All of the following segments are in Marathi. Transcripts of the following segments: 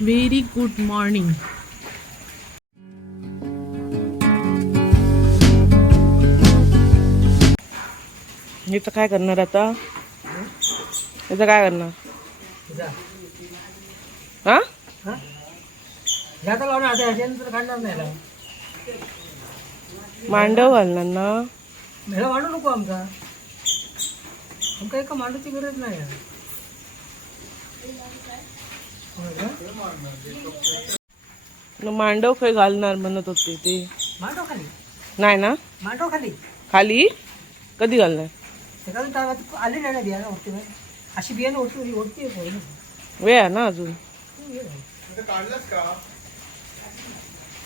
व्हेरी गुड मॉर्निंग याचं काय करणार आता? याचं काय करणार? हा? मांडव घालणार ना. मेळा मांडू आमका एका मांडूची गरज नाही आहे. का? मांडव खय घालणार म्हणत होते ते. मांडव खाली? नाही ना? मांडव खाली? खाली? कधी घालणार? काय आली नाही ना. अशी बियाणं ओढते ओढते. वेळ आहे ना अजून?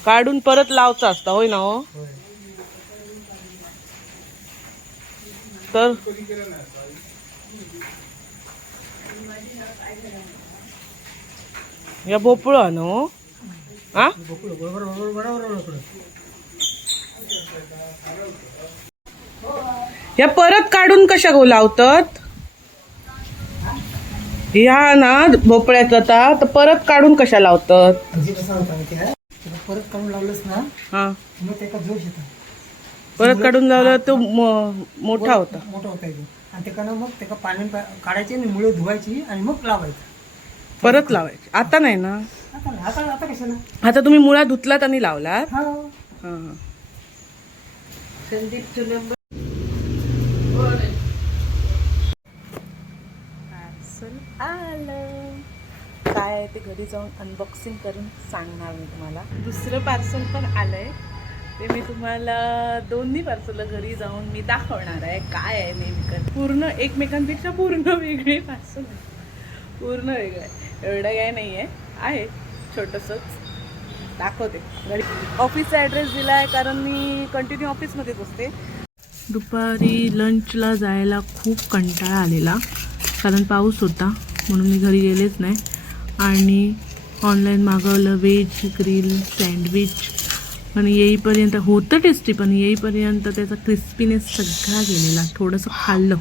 काढून परत लावचा असता होय ना हो. तर? या भोपळ ना हो? हा बरोबर बरोबर या परत काढून कशा गो लावतात? ह्या ना भोपळ्याचा आता तर परत काढून कशा लावतात? परत काढून लावलंस ना हा परत काढून लावला तो मोठा होता. मोठा होता आणि त्याला मग त्याला पाणी काढायची आणि मुळे धुवायची आणि मग लावायचं. परत लावायचे. आता नाही ना? आता नाही, आता आता कशाला? आता तुम्ही मुळा धुतलात आणि लावलात? हा. हा. हा संदीप चुलंब पार्सल आलं. काय आहे ते घरी जाऊन अनबॉक्सिंग करून सांगणार मी तुम्हाला. दुसरं पार्सल पण आलंय. ते मी तुम्हाला दोन्ही पार्सल घरी जाऊन मी दाखवणार आहे काय आहे नेमकं. पूर्ण एकमेकांपेक्षा पूर्ण वेगळे पार्सल पूर्ण वेगळं आहे एवढं काय नाही आहे. आहे छोटंसंच. दाखवते. घरी ऑफिसचा ॲड्रेस दिला आहे कारण मी कंटिन्यू ऑफिसमध्येच असते. दुपारी लंचला जायला खूप कंटाळा आलेला. कारण पाऊस होता. म्हणून मी घरी गेलेच नाही. आणि ऑनलाईन मागवलं व्हेज ग्रिल सँडविच पण येईपर्यंत होतं टेस्टी पण येईपर्यंत त्याचा क्रिस्पीनेस सगळा गेलेला. थोडंसं खाल्लं.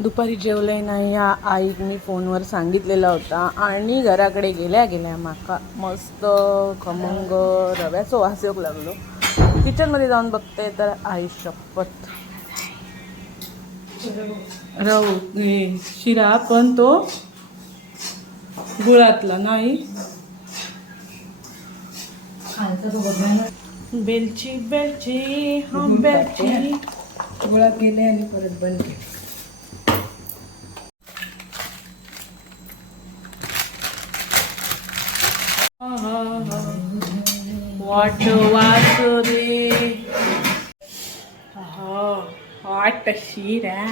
दुपारी जेवलंय नाही या आईक मी फोनवर सांगितलेला होता. आणि घराकडे गेल्या गेल्या माका मस्त खमंग रव्याचं वास येऊ लागलो. किचनमध्ये जाऊन बघते तर आई शपथ. रव शिरा पण तो गुळातला नाही? बेलची बेलची हा बेलची. गोळा केले आणि परत बंद केले. वाट वास रे. वाट शिरा.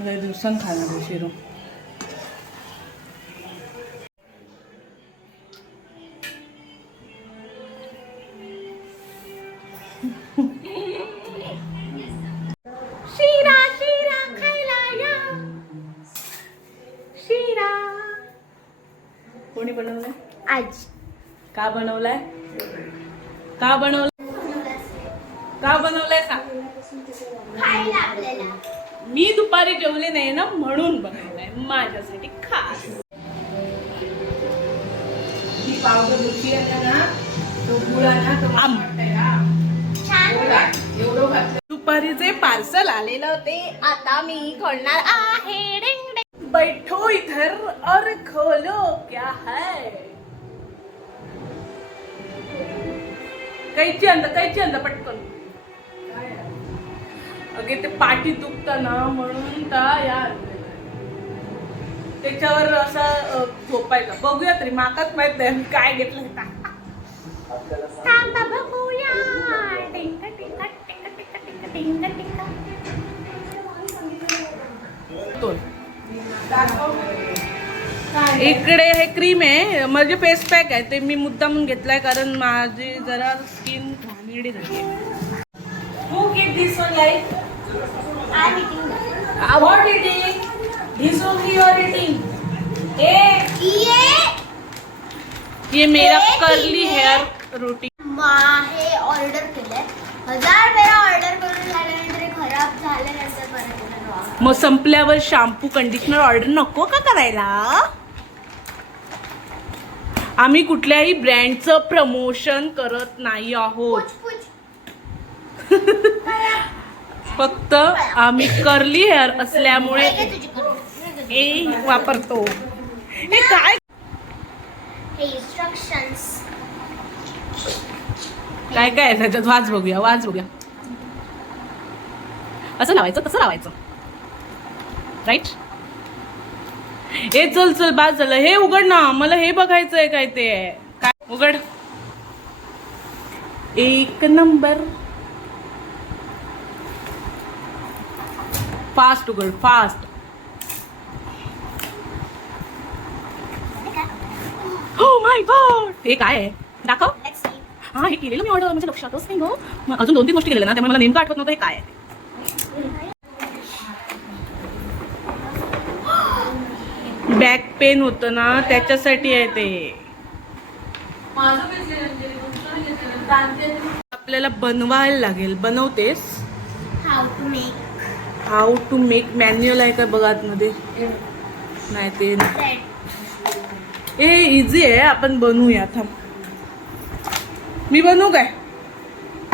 दिवसांनी शिरो शिरा. कोणी बनवलाय? आज. का बनवलाय? का बनवलाय? का बनवलाय सांग. मी दुपारी जेवले नाही ना म्हणून बनवलाय. माझ्यासाठी खास. ही पावडर आहे ना तो गुळा ना तो आंबट आहे. छान. एवढं घातलं. दुपारी जे पार्सल आलेलं ते आता मी खोलणार आहे. बैठो इधर और खोलो क्या है? कैची अंद कैची अंद पटकन। अगे ते पाठी दुखतं ना म्हणून ता या त्याच्यावर असा झोपायचा बघूया तरी माकाच माहीत नाही मी काय घेतलं थांबा बघूया. इकडे हे क्रीम आहे. म्हणजे फेस पॅक आहे ते मी मुद्दामून घेतलाय कारण माझी जरा स्किन घाणेरडी झाली आहे. ये मेरा कर्ली हेअर रुटीन हे. ऑर्डर केलंय. हजार वेळा ऑर्डर करून झाल्यानंतर खराब झाल्यानंतर परत मग संपल्यावर शॅम्पू कंडिशनर ऑर्डर नको का करायला? आम्ही कुठल्याही ब्रँडचं प्रमोशन करत नाही आहोत. फक्त आम्ही कर्ली हेअर असल्यामुळे ए वापरतो. हे काय? काय काय? त्याच्यात वाच बघूया वाच बघूया. असं लावायचं तसं लावायचं. राईट हे चल चल बाद झालं. हे उघड ना. मला हे बघायचंय काय ते. काय? उघड. एक नंबर. फास्ट उघड फास्ट हो माय गॉड हे काय आहे? दाखव. हा हे केलेलं मी ऑर्डर म्हणजे लक्षातच नाही गो अजून दोन तीन गोष्टी केलेल्या ना त्यामुळे मला नेमकं आठवत नव्हतं हे काय आहे बॅक पेन होतं ना त्याच्यासाठी आहे ते. आपल्याला बनवायला लागेल. बनवतेस? How to make how to make manual आहे का बघा आतमध्ये? नाही ते हे इझी आहे. आपण बनवूया थांब. मी बनवू काय?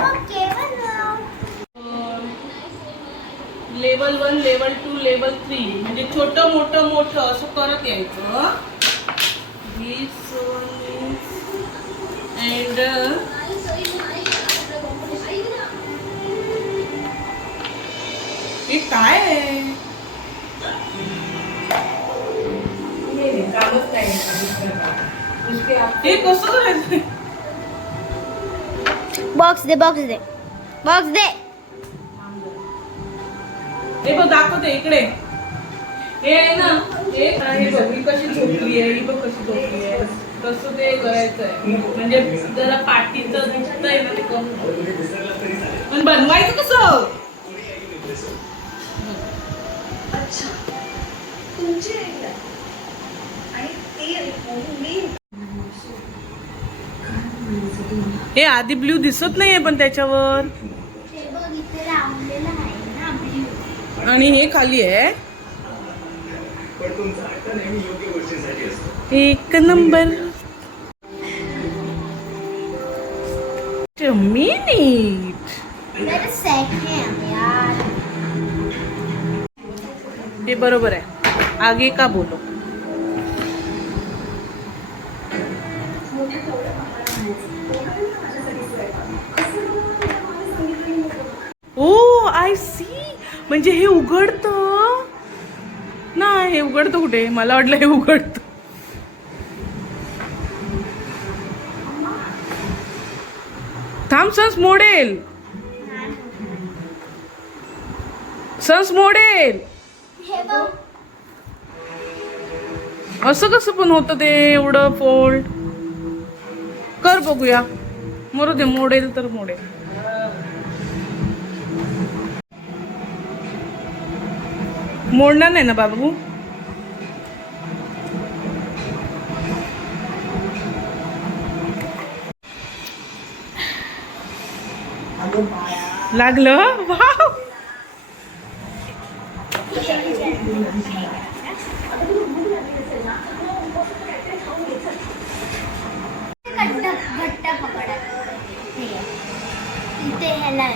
Okay level one level two level three. म्हणजे छोटं मोठं मोठं असं करत यायचं. Uh, हे काय आहे? हे कसं करायचं? बॉक्स दे बॉक्स दे. बॉक्स दे. हे बघ दाखवते इकडे. हे आहे ना हे हे बघ ही कशी झोपली आहे ही बघ कशी झोपली आहे. तसं ते करायचं आहे म्हणजे जरा पाठीचं दुखतंय ना ते कमी. पण बनवायचं कसं? हे आधी ब्ल्यू दिसत नाहीये पण त्याच्यावर हे बघ इथे लावलेलं आहे ना ब्ल्यू आणि हे खाली आहे. एक नंबर. हे बरोबर आहे. आगे का बोलो? म्हणजे हे उघडतं? ना हे उघडतं कुठे? मला वाटलं हे उघडतं. थांब सन्स मोडेल. Sons model. असं कसं पण होतं ते एवढं फोल्ड कर बघूया. मरू दे मोडेल तर मोडेल. मोडणार नाही ना बाबू? लागलं वाव! घट्ट पकडा. हे इथे ह्याला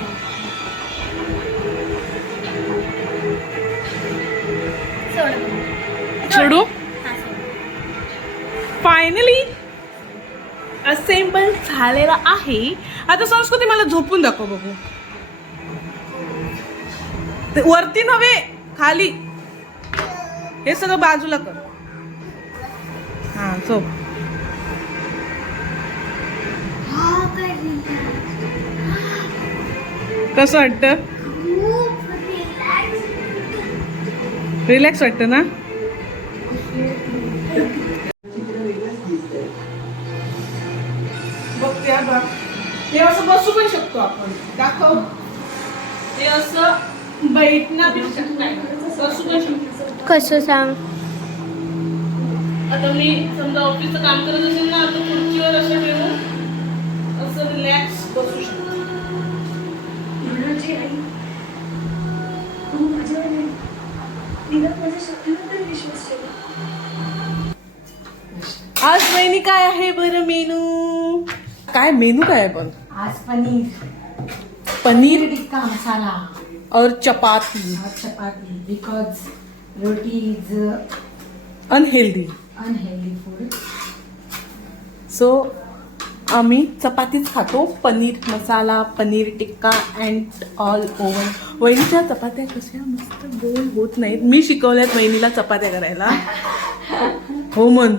सोड? फायनली असेंबल झालेला आहे. आता संस्कृती मला झोपून दाखव बघू. ते वरती नव्हे खाली. हे सगळं बाजूला कर. हा झोप? कसं वाटतं? रिलॅक्स वाटतं ना? हे असं बसू पण शकतो आपण. दाखव. हे असं बैठणं पण शकतो बसू पण शकतो. कसं सांग? आता मी समजा ऑफिसचं काम करत असेल ना तर खुर्चीवर असं ठेवून असं रिलॅक्स बसू शकतो. आज वहिनी काय आहे बरं मेनू? काय मेनू काय आहे पण? आज पनीर. पनीर टिक्का मसाला. और चपाती. और chapati. Because roti is unhealthy unhealthy food so आम्ही चपातीच खातो. Paneer masala paneer tikka and all over वहिनीच्या चपात्या कशा मस्त गोल होत नाहीत. मी शिकवल्यात वहिनीला चपात्या करायला. हो मन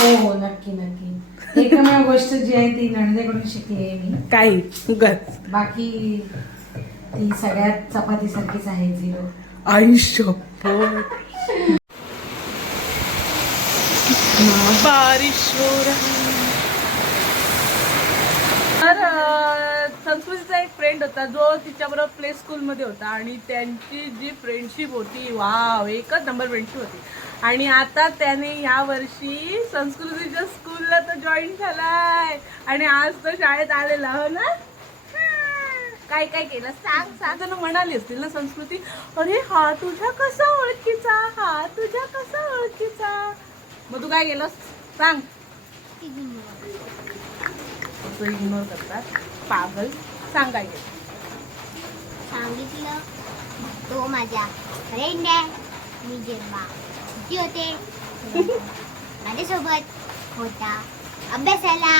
हो हो. नक्की नक्की. एकमेव गोष्ट जी आहे ती नणदेकडून शिकली मी. काही उगाच. बाकी ती सगळ्यात चपाती सारखीच आहे झिरो आयुष्य. बारिश हो रही तर संस्कृतीचा एक फ्रेंड होता जो तिच्याबरोबर प्ले स्कूलमध्ये होता आणि त्यांची जी फ्रेंडशिप होती वाव एकच नंबर फ्रेंडशिप होती. आणि आता त्याने या वर्षी संस्कृतीच्या स्कूलला तो जॉईन झालाय आणि आज तो शाळेत आलेला हो ना? काय काय केलं? सांग सांग. म्हणाली असतील ना संस्कृती? अरे हा तुझ्या कसा ओळखीचा? हा तुझ्या कसा ओळखीचा? मग तू काय केलंस? सांग. इग्नोर करतात. पागल. सांग काय केलं? सांगितलं. तो माझा फ्रेंड आहे. मी जेव्हा सुट्टी होते. माझ्यासोबत होता. अभ्यासाला.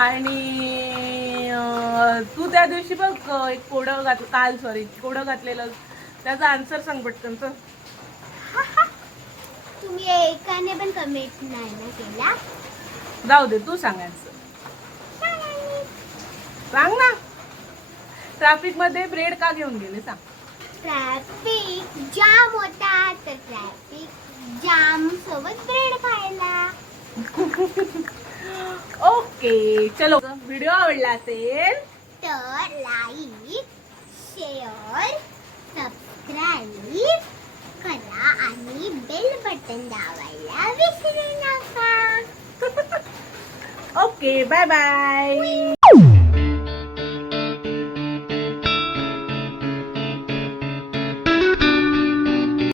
आणि अं, तू त्या दिवशी बघ अं, एक कोडं घात काल सॉरी कोडं घातलेलं. त्याचा आन्सर सांग पटकन चल. तुम्ही एकाने पण कमेंट नाही ना केला? जाऊ दे तू सांग आन्सर सांग ना. ट्रॅफिकमध्ये ब्रेड का घेऊन गेले सांग. ट्रॅफिक जाम होता तर ट्रॅफिक जाम सोबत ब्रेड खायला. ओके चलो. व्हिडिओ आवडला असेल? तर लाईक शेअर सबस्क्राईब करा आणि बेल बटन दाबायला विसरू नका. Okay bye bye